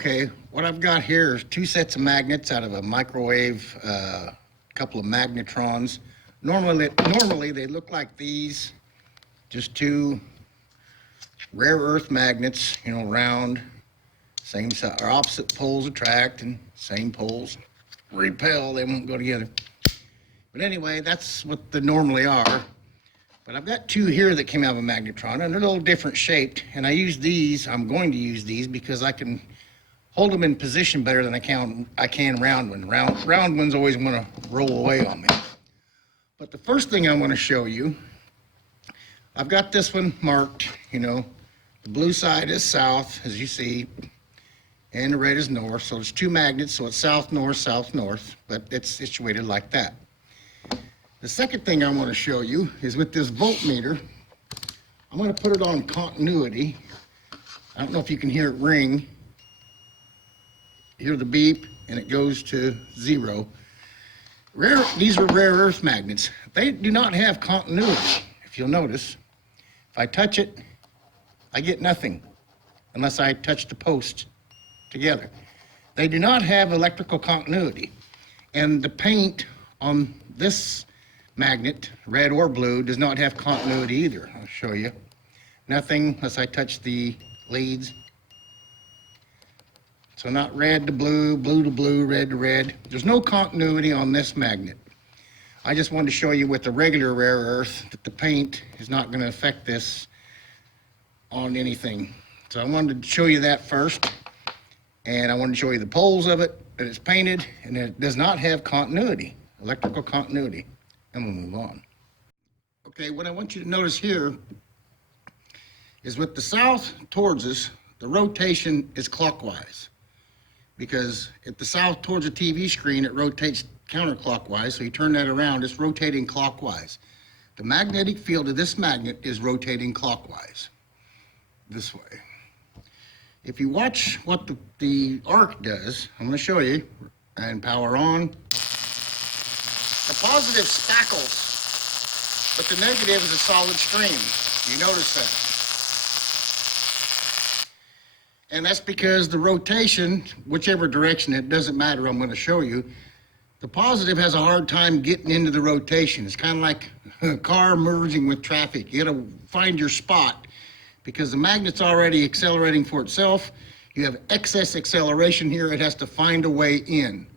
Okay, what I've got here is two sets of magnets out of a microwave, couple of magnetrons. Normally they look like these, just two rare earth magnets, round, same side, or opposite poles attract and same poles repel. They won't go together. But anyway, that's what they normally are. But I've got two here that came out of a magnetron, and they're a little different shaped. And I'm going to use these because I can hold them in position better than I can round ones. Round ones always want to roll away on me. But the first thing I want to show you, I've got this one marked, the blue side is south, as you see, and the red is north. So it's two magnets, so it's south, north, but it's situated like that. The second thing I want to show you is with this voltmeter. I'm going to put it on continuity. I don't know if you can hear it ring. Hear the beep, and it goes to 0. These are rare earth magnets. They do not have continuity, if you'll notice. If I touch it, I get nothing unless I touch the post together. They do not have electrical continuity. And the paint on this magnet, red or blue, does not have continuity either. I'll show you. Nothing unless I touch the leads. So not red to blue, blue to blue, red to red. There's no continuity on this magnet. I just wanted to show you with the regular rare earth that the paint is not going to affect this on anything. So I wanted to show you that first. And I wanted to show you the poles of it, that it's painted, and that it does not have continuity, electrical continuity. And we'll move on. Okay, what I want you to notice here is with the south towards us, the rotation is clockwise. Because at the south towards the TV screen, it rotates counterclockwise. So you turn that around, it's rotating clockwise. The magnetic field of this magnet is rotating clockwise, this way. If you watch what the arc does, I'm going to show you, and power on. The positive spackles, but the negative is a solid stream. You notice that. And that's because the rotation, whichever direction, it doesn't matter, I'm going to show you, the positive has a hard time getting into the rotation. It's kind of like a car merging with traffic. You got to find your spot because the magnet's already accelerating for itself. You have excess acceleration here. It has to find a way in.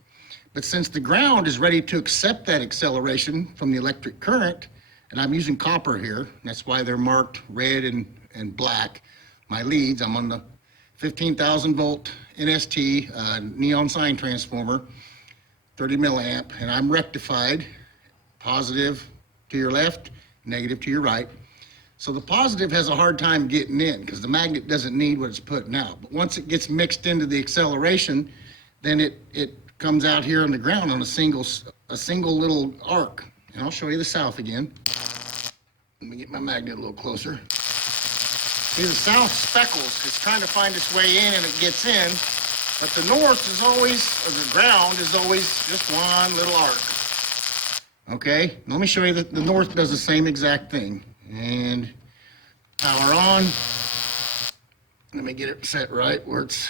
But since the ground is ready to accept that acceleration from the electric current, and I'm using copper here, that's why they're marked red and black, my leads, I'm on the 15,000 volt NST neon sign transformer, 30 milliamp, and I'm rectified, positive to your left, negative to your right. So the positive has a hard time getting in because the magnet doesn't need what it's putting out. But once it gets mixed into the acceleration, then it comes out here on the ground on a single little arc. And I'll show you the south again. Let me get my magnet a little closer. See, the south speckles. It's trying to find its way in, and it gets in. But the north is always, or the ground is always just one little arc. Okay, let me show you that the north does the same exact thing. And power on. Let me get it set right where it's...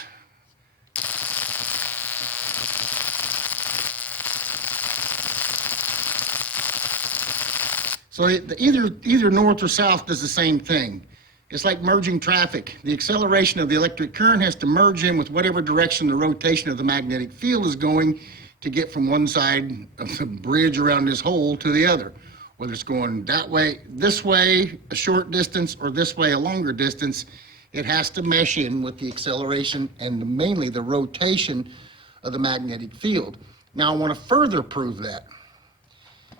So either north or south does the same thing. It's like merging traffic. The acceleration of the electric current has to merge in with whatever direction the rotation of the magnetic field is going to get from one side of the bridge around this hole to the other. Whether it's going that way, this way, a short distance, or this way, a longer distance, it has to mesh in with the acceleration and mainly the rotation of the magnetic field. Now I want to further prove that.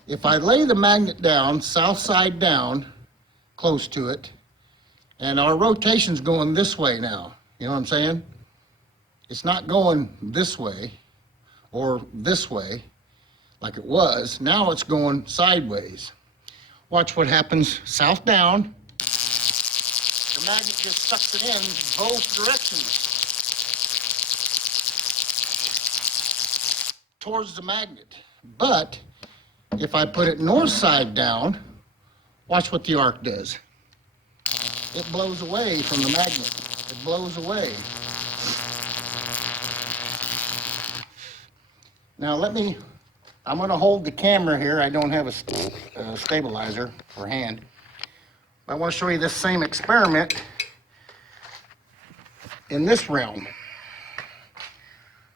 If I lay the magnet down, south side down, close to it, and our rotation's going this way now, you know what I'm saying? It's not going this way or this way like it was. Now it's going sideways. Watch what happens south down. The magnet just sucks it in both directions towards the magnet. But if I put it north side down, watch what the arc does. It blows away from the magnet. It blows away. Now I'm going to hold the camera here. I don't have a stabilizer for hand. I want to show you this same experiment in this realm.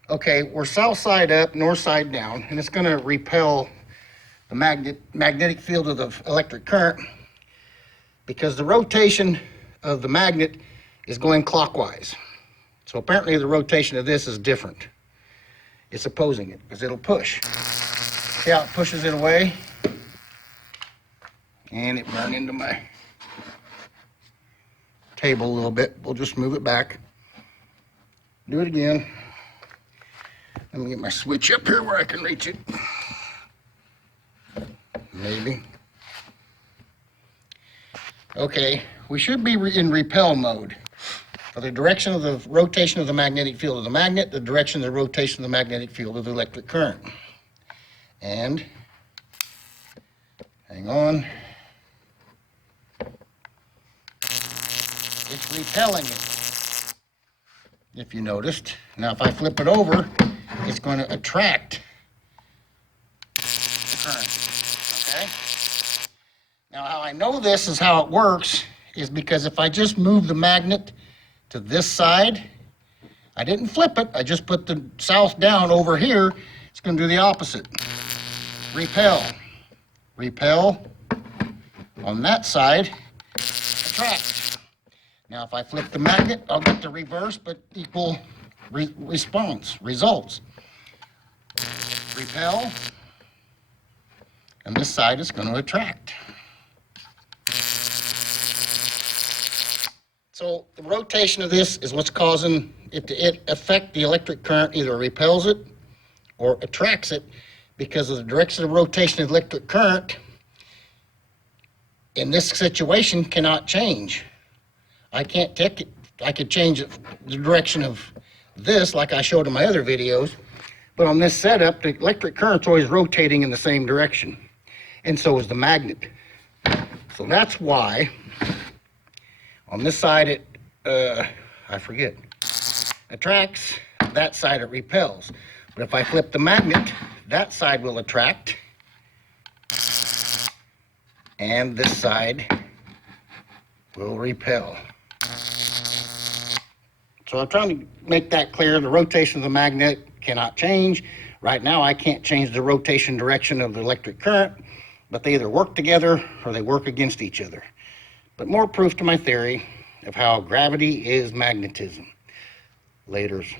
Okay, we're south side up, north side down, and it's going to repel the magnetic field of the electric current because the rotation of the magnet is going clockwise. So apparently the rotation of this is different. It's opposing it because it'll push. See how it pushes it away? And it ran into my table a little bit. We'll just move it back. Do it again. Let me get my switch up here where I can reach it. Maybe. Okay, we should be in repel mode. For the direction of the rotation of the magnetic field of the magnet, the direction of the rotation of the magnetic field of the electric current. And, hang on, it's repelling it, if you noticed. Now if I flip it over, it's going to attract the current, okay? Now how I know this is how it works is because if I just move the magnet to this side, I didn't flip it, I just put the south down over here, it's going to do the opposite. Repel. Repel on that side, attract. Now if I flip the magnet, I'll get the reverse but equal results. Repel, and this side is going to attract. So the rotation of this is what's causing it to affect the electric current, either repels it or attracts it because of the direction of rotation of the electric current in this situation cannot change. I can't take it, I could change the direction of this like I showed in my other videos, but on this setup, the electric current's always rotating in the same direction, and so is the magnet. So that's why on this side it, I forget, attracts, that side it repels. But if I flip the magnet, that side will attract, and this side will repel. So I'm trying to make that clear. The rotation of the magnet cannot change. Right now I can't change the rotation direction of the electric current, but they either work together or they work against each other. But more proof to my theory of how gravity is magnetism. Laters.